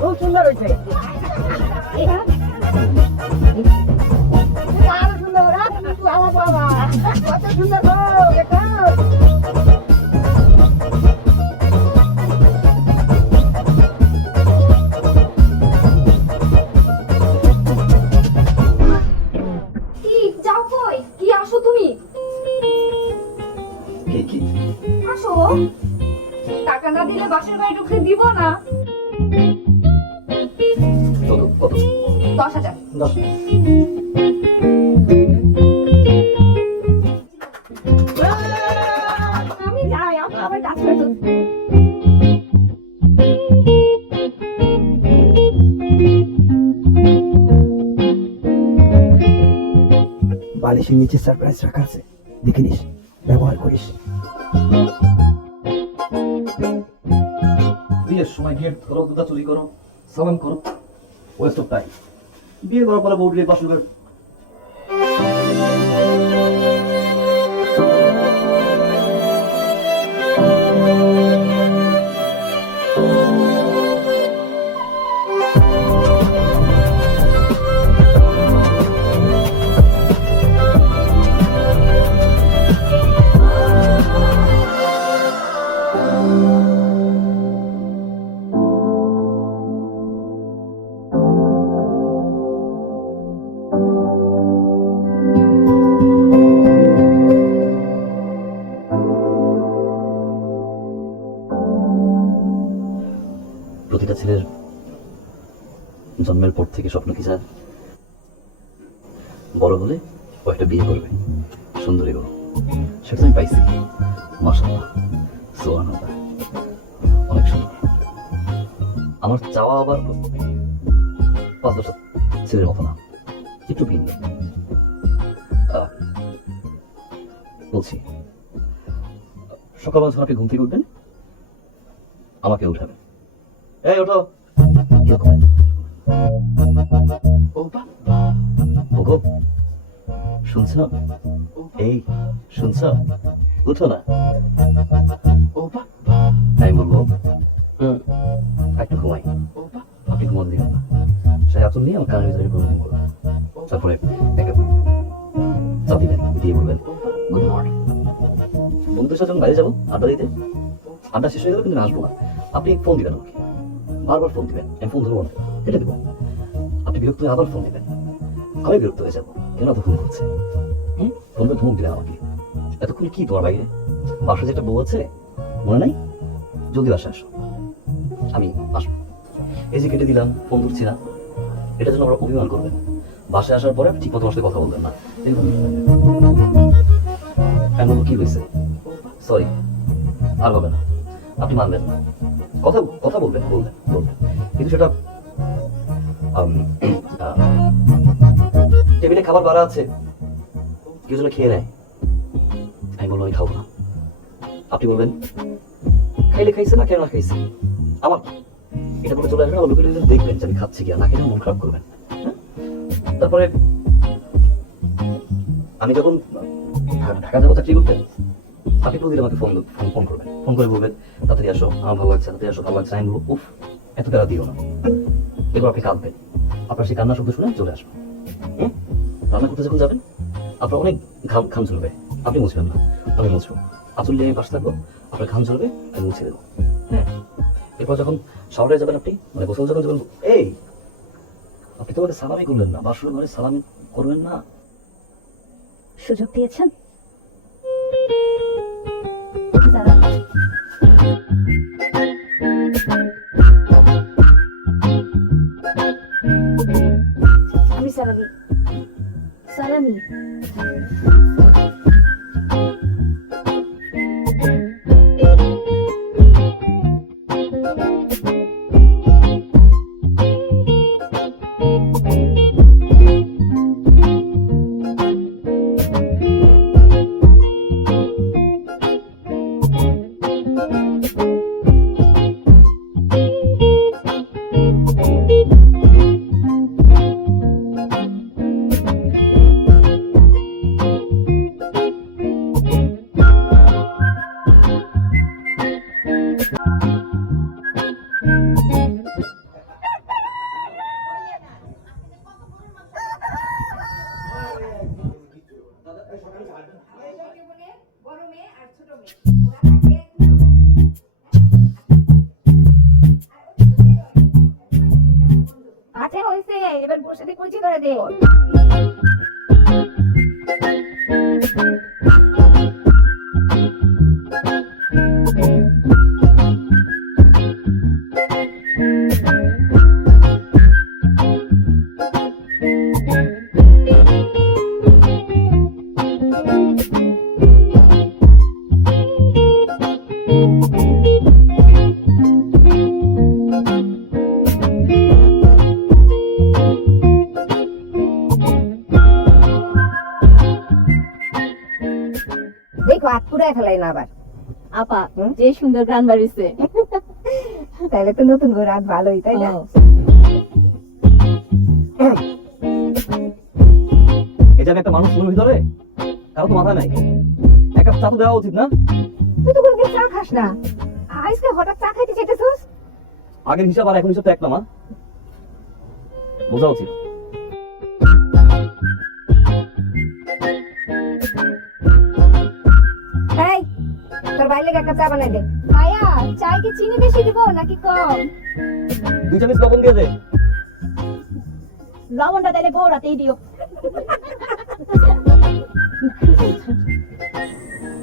খুব সুন্দর হয়েছে। আরো সুন্দর, আমার বাবা কত সুন্দর গো, দেখো। কি যাও কই? কি আসো তুমি? কি আসো। টাকা না দিলে বাসার বাড়ি ঢুকতে দিব না। কত কত 10,000। 10। আমি যাই, আমার কাজ করে তো। বালিশের নিচে সারপ্রাইজ রাখা আছে, দেখে নিস, ব্যবহার করিস। বিয়ের সময় গিয়ে করো, দুটা চুরি করো, সালাম করো, ওয়েস্ট অফ টাইম। বিয়ে করার পরে বউলে বাসুর প্রতিটা ছেলের জন্মের পর থেকে স্বপ্ন কি স্যার, বড় হলে ও একটা বিয়ে করবে, সুন্দরী বউ। সেটা আমি পাইছি, মাশাআল্লাহ, সুবহানাল্লাহ, অনেক সুন্দর। আমার চাওয়া আবার 5-10 ছেলের মতো না, একটু ভিন্ন। বলছি, সকালবেলা যখন আপনি ঘুম থেকে উঠবেন, আমাকে উঠাবেন। এই ওঠো, ওগো, শুনছ? এই শুনছ? উঠো না। আমি বলবো একটু ঘুমাই, আপনি ঘুমাতে দিবেন না। সে আচল নিয়ে আমার কানের ভিতরে ঘুম করবেন, তারপরে চাপ দিবেন, দিয়ে বলবেন গুড মর্নিং। বন্ধুদের সাথে যখন বাইরে যাবো আড্ডা দিতে, আড্ডা শেষ হয়ে গেল কিন্তু আসবো না, আপনি ফোন দিবেন আমাকে, বারবার ফোন দিবেন, আমি ফোন ধরবো না, কেটে দেবো। আপনি বিরক্ত হয়ে আবার ফোন দিবেন, আমি বিরক্ত হয়ে যাবো, কেন এত ফোন করছে? ফোনটা ধমক দিলেন আমাকে, এতক্ষণ কি তোমার বাইরে বাসায় যে একটা বউ আছে মনে নাই? জলদি বাসায় আসো, আমি আসবো। এই যে কেটে দিলাম, ফোন ধরছি না, এটার জন্য আমরা অভিমান করবেন। বাসায় আসার পরে ঠিক মতো আমার সাথে কথা বলবেন না। আমি বলবো কি হয়েছে, সরি, আর হবে না, আপনি মানবেন না, কথা কথা বলবেন, বলবেন বলবেন, কিন্তু সেটা টেবিলে খাবার বাড়া আছে, কেউ যেন খেয়ে নেয়, আমি বলবো আমি খাবো না। আপনি বলবেন খাইলে খাইছে, না খেয়ে না খাইছে আমার কি, এটা করে চলে আসবেন, লোকের দেখবেন যে আমি খাচ্ছি কি, না খেলে মন খারাপ করবেন। তারপরে আমি যখন ঢাকা যাবো চাকরি করতে, আপনি প্রতিদিন আমাকে ফোন করবেন, ফোন করে বলবেন তাড়াতাড়ি আসো, আমার ভালো লাগছে, তাড়াতাড়ি আসো, ভালো লাগছে। আমি বলবো উফ, এত টাকা দিও না। এরপর আপনি কাঁদবেন, আপনার সেই কান্নার শব্দ শুনে চলে আসবো। রান্না করতে যখন যাবেন, আপনার অনেক ঘাম ঝরবে, আপনি মুছবেন না, আমি মুছবো, আঁচল দিয়ে আমি পাশে থাকবো, আপনার ঘাম ঝরবে, আমি মুছে দেবো। হ্যাঁ, এরপর যখন শাওয়ারে যাবেন আপনি, মানে গোসল যখন যাবেন, এই আপনি তো আমাকে সালামি করলেন না, বাসুর ঘরে সালাম করবেন না। সুযোগ দিয়েছেন। আমি সালামি সালামি এবার বসে দিয়ে কুচি করে দে। দেখো হাত পুরাই ফেলাই না আবার। আপা যে সুন্দর গান বাড়িছে। তাহলে তো নতুন করে রাত ভালোই, তাই না? এটা আমি একটা মানুষ মনের ভিতরে কারো তো মাথা নাই, এক কাপ চা তো দেওয়া উচিত না? তুই তো কোনদিন চা খাস না, আজকে হঠাৎ চা খাইতে চাইতেছিস? আগের হিসাব আর এখন হিসাব তো এক না মা, বোঝা উচিত। এই তোর বাইরে একটা চা বানাই দে। ভাইয়া চায় কি চিনি বেশি দিব নাকি কম? 2 চামচ লবণ দিয়ে দে। লবণটা তাহলে বউরাতেই দিও।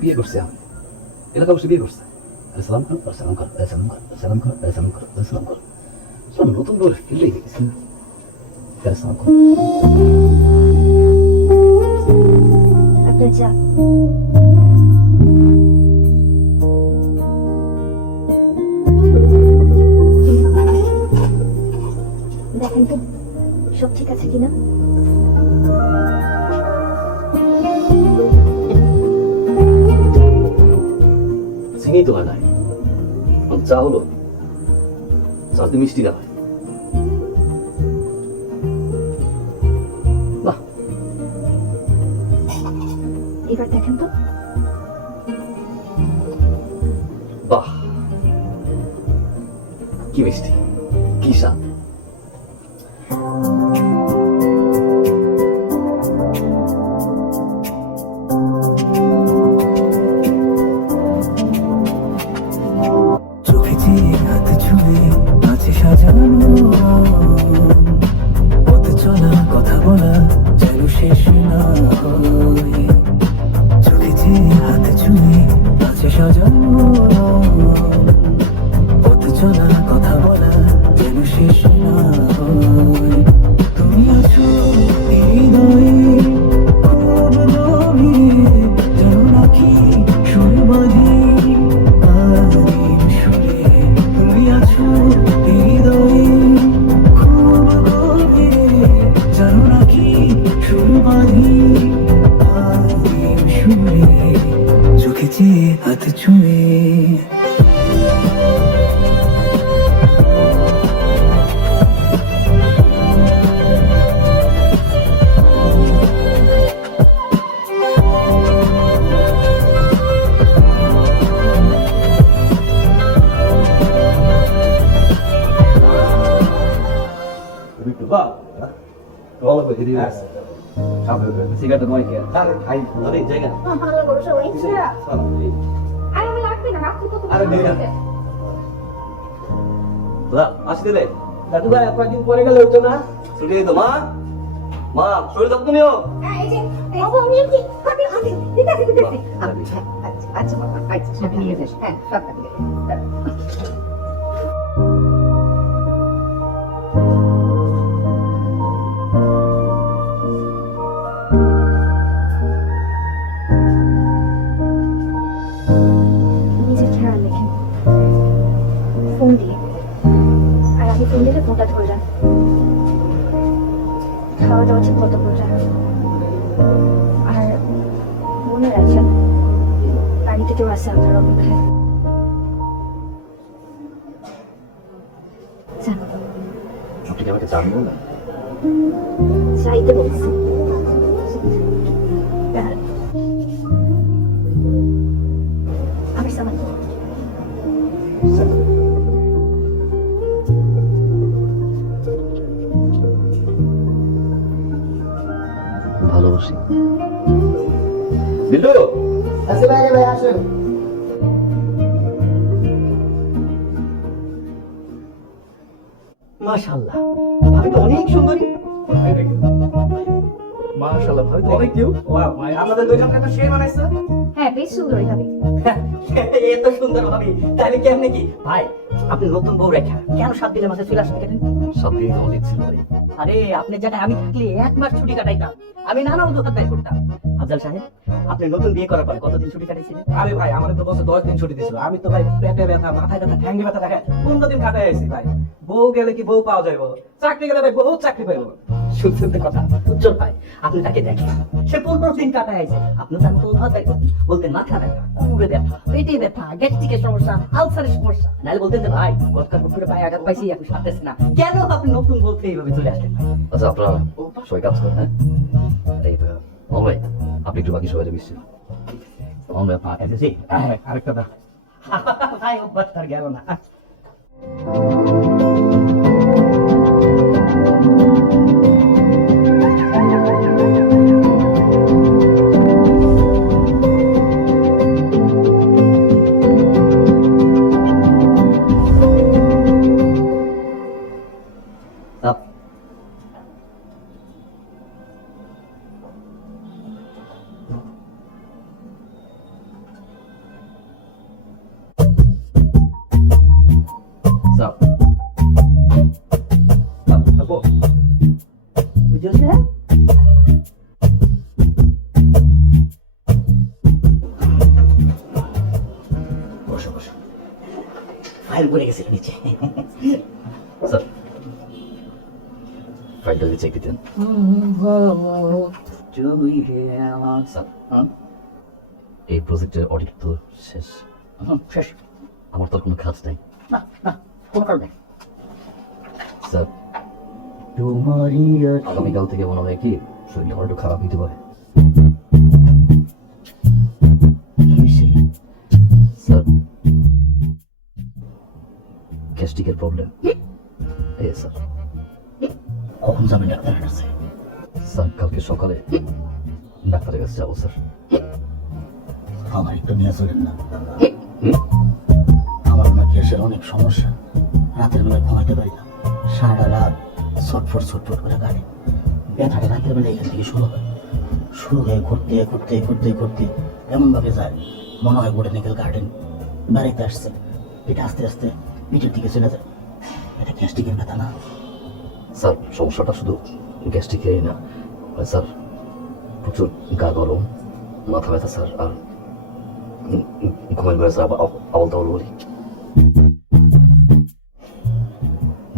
বিয়ে করছে আমি, এলাকা বসে বিয়ে করছে। সালাম কর, সালাম কর, সালাম কর, সালাম কর, সালাম কর, সালাম কর। সব নতুন করে ফিরলেই দেখেছি। সালাম কর। আপনার চা। দেখেন তো সব ঠিক আছে কিনা। চিনি তো হয় নাই, চা হলো, চাতে মিষ্টি দেওয়া হয়। বাহ, এবার দেখেন তো। বাহ, কি মিষ্টি, কি স্বাদ। চোখে চেয়ে হাত ছুঁয়ে আছে সাজানো পথে চলা কথা বলা যেন শেষ না হয়। চোখে চেয়ে হাত ছুঁয়ে আছে সাজানো পথে চলা কথা বলা যেন শেষ না হয়। তুমি আছো হৃদয়ে খুব গভীরে, যেন নাকি সুর বাঁধি আদিম সুরে। তুমি আছো হৃদয়ে খুব গভীরে, যেন নাকি সুর বাঁধি আদিম সুরে। চোখে চেয়ে হাত ছুঁয়ে সিগারেট নয় কে? আরে জায়গা। আরে আমার লাগবে না, রাখছি তো তুমি। আরে দে না। দাদা আসি দিলে দাদু ভাই কয়েকদিন পরে গেলে হতো না? ছুটি তো মা, মা শরীর যত্ন নিও। এই যে বাবু আমি কি খাবি খাবি ঠিক আছে ঠিক আছে। আচ্ছা আচ্ছা আচ্ছা বাবা আচ্ছা সব নিয়ে যাস। হ্যাঁ সব নিয়ে যাস। নিজের খেয়াল রেখেন, ফোন দিয়ে। আর আমি ফোন দিলে ফোনটা ধরলাম। খাওয়া দাওয়া ঠিক মতো করলাম। আর মনে রাখছেন বাড়িতে কেউ আছে আপনার অপেক্ষায়। জানো আপনি কি আমাকে জানবো না? চাইতে বলছি। আমি সামান ভালোবাসি। বিল্লু আসে বাইরে ভাই আসুন। মাশাআল্লাহ, ভাবি তো অনেক সুন্দরী। মাশাআল্লাহ, ভাবি তো অনেক কিউট। ওয়াও, ভাই আপনাদের দুইজনকে তো সেই বানাইছে। হ্যাঁ বেশ সুন্দরী ভাবি। এত সুন্দর ভাবি, তাহলে কেমনে কি? ভাই, আপনি নতুন বউ রেখা কেন 7 দিনের মাঝে চলে আসতে গেলেন? 7 দিন তো অনেক ছিল ভাই। আরে আপনি জায়গায় আমি থাকলে 1 মাস ছুটি কাটাইতাম, আমি নানা অজুহাত বের করতাম। আফজাল সাহেব, আপনি নতুন বিয়ে করার পরে কতদিন ছুটি কাটাইছিলেন? আরে ভাই আমাদের তো বছর 10 দিন ছুটি দিয়েছিল। আমি তো ভাই পেটে ব্যথা, মাথায় ব্যথা, ঠ্যাঙ্গে ব্যথা দেখে 15 দিন কাটাই আইছি ভাই। বউ গেলে কি বউ পাওয়া যাইব, চাকরি গেলে ভাই বহুত চাকরি পাইব। সত্যি কথা উজ্জ্বল ভাই, আপনি তাকে দেখেন, সে 15 দিন কাটায় আছে। আপনি তার মতো অজুহাত বের করতেন, বলতেন মাথা ব্যথা, কোমরে ব্যথা, পেটে ব্যথা, গ্যাস্ট্রিকের সমস্যা, আলসারের সমস্যা। নাহলে বলতেন যে ভাই গতকাল পুকুরে পায়ে আঘাত পাইছি, এখন সারতেছে না। কেন আপনি নতুন বলতে এইভাবে চলে আসলেন? আচ্ছা আপনারা সবাই কাজ করেন, হ্যাঁ? এই ভাই, আপনি একটু বাকি সবাই মিশছে আরেকটা দা ভাই, অভ্যাস তার গেল না। বসো বসো, ফাইল পড়ে গেছে নিচে। স্যার, ফাইলটা যদি চেক দিতেন। স্যার, এই প্রজেক্টের অডিট তো শেষ। শেষ? আমার তো আর কোনো কাজ নাই। না না, কোনো কাজ নেই। স্যার, আগামীকাল থেকে মনে হয় কি শরীর আমার একটু খারাপ হইতে পারে। স্যার, গ্যাস্ট্রিকের প্রবলেম। স্যার, কখন যাবেন ডাক্তারের কাছে? স্যার, কালকে সকালে ডাক্তারের কাছে যাবো। স্যার, আমার একটু নিয়ে চলেন না, আমার না গ্যাসের অনেক সমস্যা, রাতের বেলা ঘুমাইতে পারি না, সারা রাত ছটফট ছটফট করে কাটে। ব্যথাটা রাতের বেলা এখান থেকে শুরু হয়ে ঘুরতে ঘুরতে ঘুরতে ঘুরতে এমনভাবে যায় মনে হয় বোটানিক্যাল গার্ডেন বাড়িতে আসছে। এটা আস্তে আস্তে পিঠের দিকে চলে যায়। এটা গ্যাস্ট্রিকের ব্যথা না? স্যার, সমস্যাটা শুধু গ্যাস্ট্রিকেরই না স্যার, প্রচুর গা গরম, মাথা ব্যথা স্যার, আর ঘুমের বেলা স্যার আবল তাবল বলি।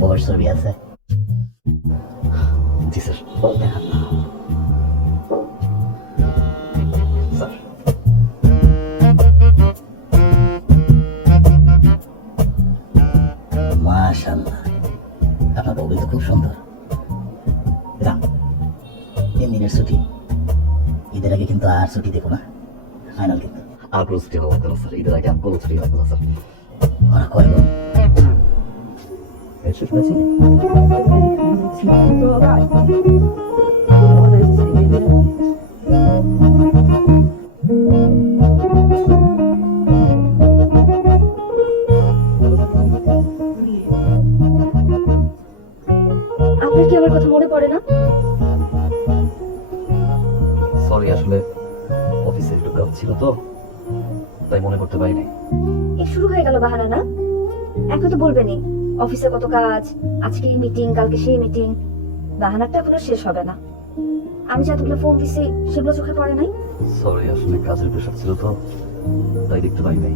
বয়স ছবি আছে? জি স্যার। স্যার, মাশাআল্লাহ, আপনার বউ তো খুব সুন্দর। যান, 3 দিনের ছুটি, ঈদের আগে কিন্তু আর ছুটি দেবো না, ফাইনাল কিন্তু। আর কোনো ছুটি হওয়া লাগবে না স্যার, ঈদের আগে আর কোনো ছুটি লাগবে না স্যার। ওরা কয় বোন? শেষ হয়েছে? আপনার কি আমার কথা মনে পড়ে না? সরি, আসলে অফিসে একটু কাজ ছিল তো, তাই মনে করতে পারিনি। এই শুরু হয়ে গেল বাহানা না? এখন তো বলবেনই অফিসে কত কাজ, আজকে এই মিটিং, কালকে সেই মিটিং। বাহানাটা এখনো শেষ হবে না। আমি যতগুলো ফোন দিছি সেগুলো চোখে পড়ে নাই। সরি, আসলে কাজের প্রেশার ছিল তো, তাই দেখতে পাই নাই।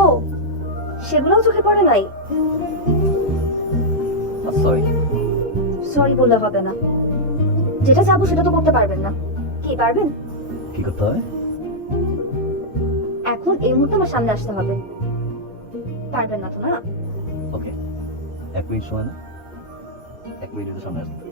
ও, সেগুলোও চোখে পড়ে নাই? সরি। সরি বললে হবে না। যেটা চাবো সেটা তো করতে পারবেন না। কি পারবেন? কি করতে হবে? এখন এই মুহূর্তে আমার সামনে আসতে হবে। পারবেন না তো না? ওকে, 1 মিনিট সময় না, 1 মিনিটের সামনে আসতে।